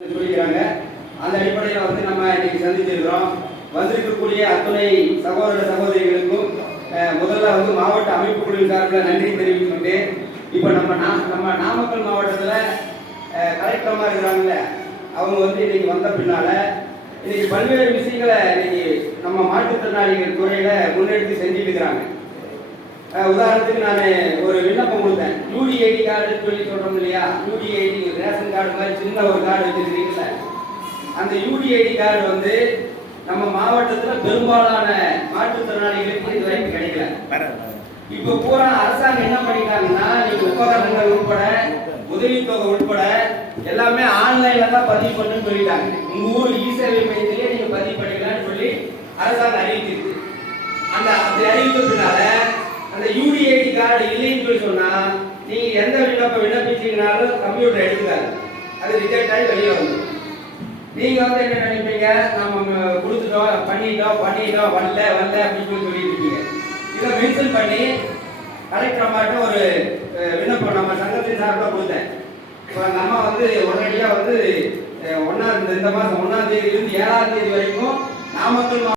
சொல்லிக்கிறாங்க அந்த அடிப்படையில் வந்து நம்ம இன்னைக்கு சந்திச்சிருக்கிறோம் வந்திருக்கக்கூடிய அத்துணை சகோதர சகோதரிகளுக்கும் முதல்ல வந்து மாவட்ட அமைப்பு குழுவின் சார்பில் நன்றி தெரிவிச்சுக்கிட்டு இப்போ நம்ம நா- நம்ம நாமக்கல் மாவட்டத்தில் கலெக்டரமாக இருக்கிறாங்கல்ல அவங்க வந்து இன்னைக்கு வந்த பின்னால் இன்னைக்கு பல்வேறு விஷயங்களை இன்னைக்கு நம்ம மாற்றுத்திறனாளிகள் துறையில் முன்னெடுத்து செஞ்சுட்டு இருக்கிறாங்க. உதாரணத்துக்கு நான் ஒரு விண்ணப்பம் கார்டு கார்டுன்னு சொல்லி சொல்றோம் இல்லையா? யூடிஐடி ரேஷன் கார்டு மாதிரி சின்ன ஒரு கார்டு வச்சிருக்கீங்கல்ல அந்த யூடிஐடி கார்டு வந்து நம்ம மாவட்டத்தில் பெரும்பாலான மாற்றுத்திறனாளிகளுக்கு இது வரைக்கும் கிடைக்கல. இப்போ பூரா அரசாங்கம் என்ன பண்ணிட்டாங்கன்னா நீங்க உபகரணங்கள் உட்பட உதவித்தொகை உட்பட எல்லாமே ஆன்லைன்ல தான் பதிவு பண்ணுன்னு சொல்லிட்டாங்க. உங்க ஊர் இ சேவை மையத்திலேயே நீங்க பதிவு பண்ணிக்கலாம்னு சொல்லி அரசாங்கம் அறிவிச்சிருக்கு. அந்த அப்படி அறிவித்த பின்னால இல்லைன்னு சொல்லி சொன்னா எந்த விண்ணப்பம் விண்ணப்பிச்சீங்கனாலும் கம்ப்யூட்டர் எடுத்துக்காது அது ரிஜெக்ட் ஆகி வெளியே வந்துடும் நீங்க வந்து என்ன நினைப்பீங்க? நம்ம கொடுத்துட்டோம் பண்ணிட்டோம் பண்ணிட்டோம் வரல வரல அப்படின்னு சொல்லி சொல்லிட்டு இருக்கீங்க. இதை மென்ஷன் பண்ணி கலெக்டர் அம்மாட்ட ஒரு விண்ணப்பம் நம்ம சங்கத்தின் சார்பில் கொடுத்தேன். இப்போ நம்ம வந்து உடனடியாக வந்து ஒன்றாம் இந்த- மாதம் ஒன்றாம் தேதியிலிருந்து ஏழாம் தேதி வரைக்கும் நாமக்கல்